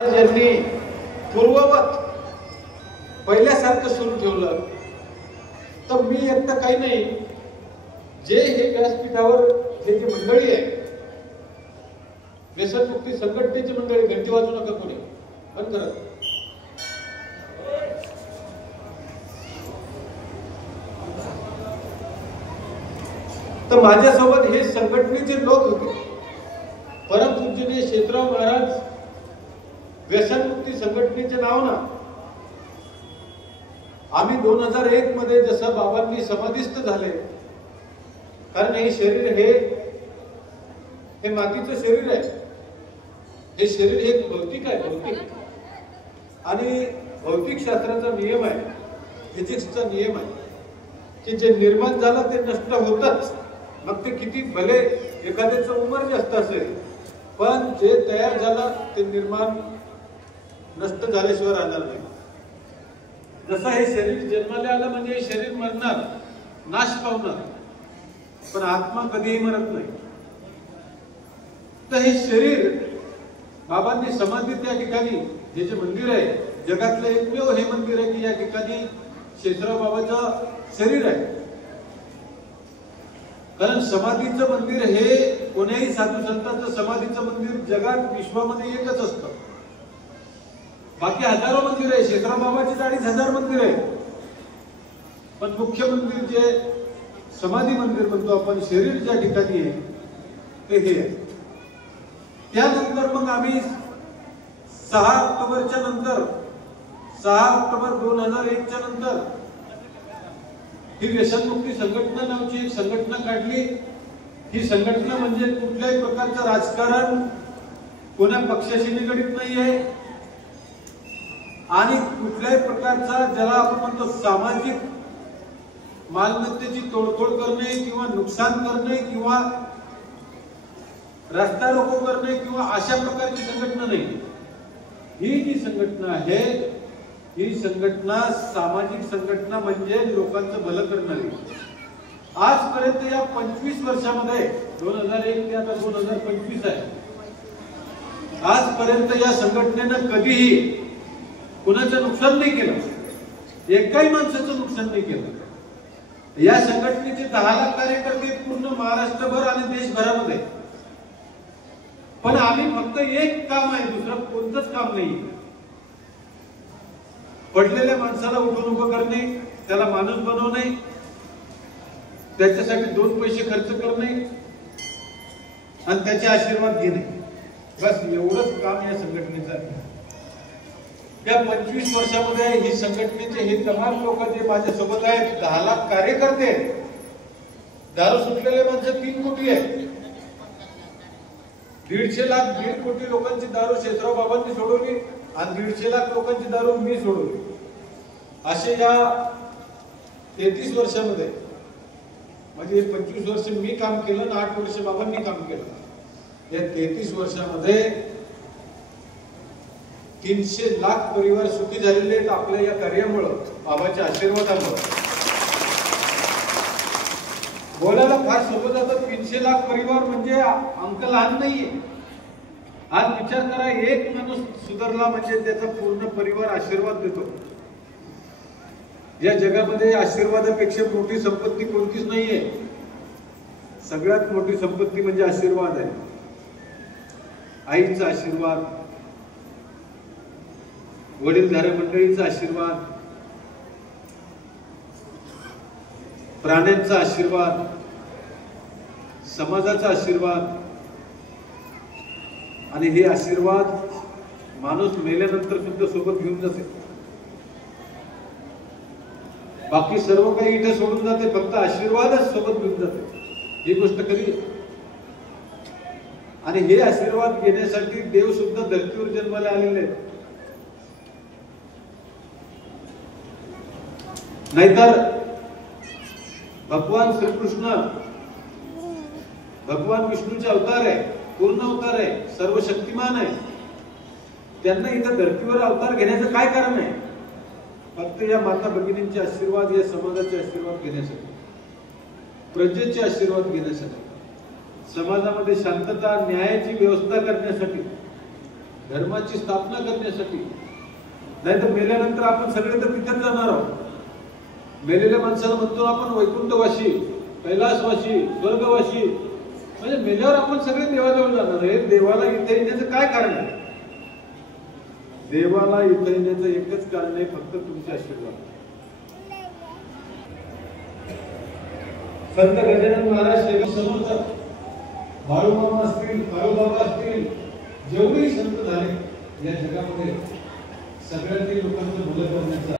ज्यांनी पूर्ववत पहिल्यासारखं सुरू ठेवलं तर मी एकटं काही नाही, जे हे व्यासपीठावर जे मंडळी आहे, व्यसनमुक्ती संघटनेची मंडळी, घंटी वाजू नका कोणी, बंद करा. तर माझ्यासोबत हे संघटनेचे लोक होते. परमपूज्य शेषराव महाराज व्यसनमुक्ती संघटनेचे नाव ना आम्ही 2001 मध्ये जसं बाबांनी समाधिस्थ झाले, कारण हे शरीर हे मातीचं शरीर आहे. हे शरीर हे भौतिक आहे, भौतिक, आणि भौतिक शास्त्राचा नियम आहे, फिजिक्सचा नियम आहे की जे निर्माण झालं ते नष्ट होतच. मग ते किती भले एखाद्याचं उमर जास्त असेल, पण जे तयार झालं ते निर्माण नष्ट झाल्याशिवाय राहणार नाही. जसं हे शरीर जन्माला आलं म्हणजे हे शरीर मरणार, नाश पावणार, पण आत्मा कधीही मरत नाही. तर हे शरीर बाबांनी समाधी त्या ठिकाणी जे मंदिर आहे, जगातलं एकमेव हे मंदिर आहे की या ठिकाणी शेषराव बाबाचं शरीर आहे. कारण समाधीचं मंदिर हे कोण्याही साधू संतांचं समाधीचं मंदिर जगात विश्वामध्ये एकच असतं. बाकी हजारो मंदिर आहे, शेषराव बाबाची 40,000 मंदिर आहे, पण मुख्य मंदिर जे समाधी मंदिर म्हणतो आपण, शरीर ज्या ठिकाणी आहे ते हे आहे. त्यानंतर मग आम्ही 6 ऑक्टोबरच्या नंतर, 6 ऑक्टोबर 2001 च्या नंतर ही व्यसनमुक्ती संघटना नावाची एक संघटना काढली. ही संघटना म्हणजे कुठल्याही प्रकारचं राजकारण, कोणा पक्षाशी निगडीत नाहीये, आणि कुठल्याही प्रकारचा ज्याला आपण म्हणतो सामाजिक मालमत्तेची तोडफोड करणे किंवा नुकसान करणे किंवा रस्ता रोको करणे किंवा अशा प्रकारची संघटना नाही. ही जी संघटना आहे ही संघटना सामाजिक संघटना, म्हणजे लोकांचं भलं करणारी. आजपर्यंत या 25 वर्षामध्ये, 2001 ते आता 2025 आहे, आजपर्यंत या संघटनेनं कधीही कुणाचं नुकसान नाही केलं, एकाही माणसाचं नुकसान नाही केलं. या संघटनेचे 10 लाख कार्यकर्ते पूर्ण महाराष्ट्रभर आणि देशभरामध्ये. पण आम्ही फक्त एक काम आहे, दुसरं कोणतंच काम नाही. पडलेल्या माणसाला उठून उभं करणे, त्याला माणूस बनवणे, त्याच्यासाठी 2 पैसे खर्च करणे आणि त्याचे आशीर्वाद घेणे, बस एवढंच काम या संघटनेचं आहे. या 25 वर्षामध्ये ही संघटनेचे हे तमाम लोक जे माझ्या सोबत आहेत, 10 लाख कार्यकर्ते, दारू सुटलेले माणसं 3 कोटी आहेत. 1.5 लाख 1.5 कोटी लोकांची दारू शेषराव बाबांनी सोडवली आणि 1.5 लाख लोकांची दारू मी सोडवली. असे या 33 वर्षामध्ये, म्हणजे 25 वर्ष मी काम केलं आणि 8 वर्ष बाबांनी काम केलं. या 33 वर्षामध्ये 300 लाख परिवार सुखी झालेले आहेत आपल्या या कार्यामुळं, बाबाच्या आशीर्वादामुळे. बोलायला फार सोपं जातं, 300 लाख परिवार म्हणजे अंक लहान नाहीये. आज विचार करा, एक माणूस सुधारला म्हणजे त्याचा पूर्ण परिवार आशीर्वाद देतो. या जगामध्ये आशीर्वादापेक्षा मोठी संपत्ती कोणतीच नाहीये. सगळ्यात मोठी संपत्ती म्हणजे आशीर्वाद आहे. आईचा आशीर्वाद, वडीलधाऱ्या मंडळीचा आशीर्वाद, प्राण्यांचा आशीर्वाद, समाजाचा आशीर्वाद. आणि हे आशीर्वाद माणूस मेल्यानंतर सुद्धा सोबत घेऊन जाते. बाकी सर्व काही इथे सोडून जाते, फक्त आशीर्वादच सोबत घेऊन जाते. ही गोष्ट खरी. आणि हे आशीर्वाद घेण्यासाठी देव सुद्धा धरतीवर जन्माला आलेले आहेत. नाहीतर भगवान श्रीकृष्ण भगवान विष्णूचे अवतार आहे, पूर्ण अवतार आहे, सर्व शक्तिमान आहे. त्यांना इथं धरतीवर अवतार घेण्याचं काय कारण आहे? फक्त या माता भगिनींचे आशीर्वाद, या समाजाचे आशीर्वाद घेण्यासाठी, प्रजेचे आशीर्वाद घेण्यासाठी, समाजामध्ये शांतता न्यायाची व्यवस्था करण्यासाठी. धर्माची स्थापना करण्यासाठी. नाही तर मेल्यानंतर आपण सगळे तर तिथेच जाणार आहोत. मेलेल्या माणसाला म्हणतो आपण वैकुंठवासी, कैलासवासी, स्वर्गवासी. म्हणजे मेल्यावर आपण सगळे देवाजवळ जाणार आहे. देवाला इथे येण्याचं काय कारण आहे? देवाला इथे येण्याचं एकच कारण आहे, फक्त तुमचे आशीर्वाद. संत गजानन महाराज सेवा समर्थ, बाळूमामा असतील, काळूबाबा असतील, जेवढेही संत झाले या जगामध्ये, सगळ्यांनी लोकांचं भलं करण्याचा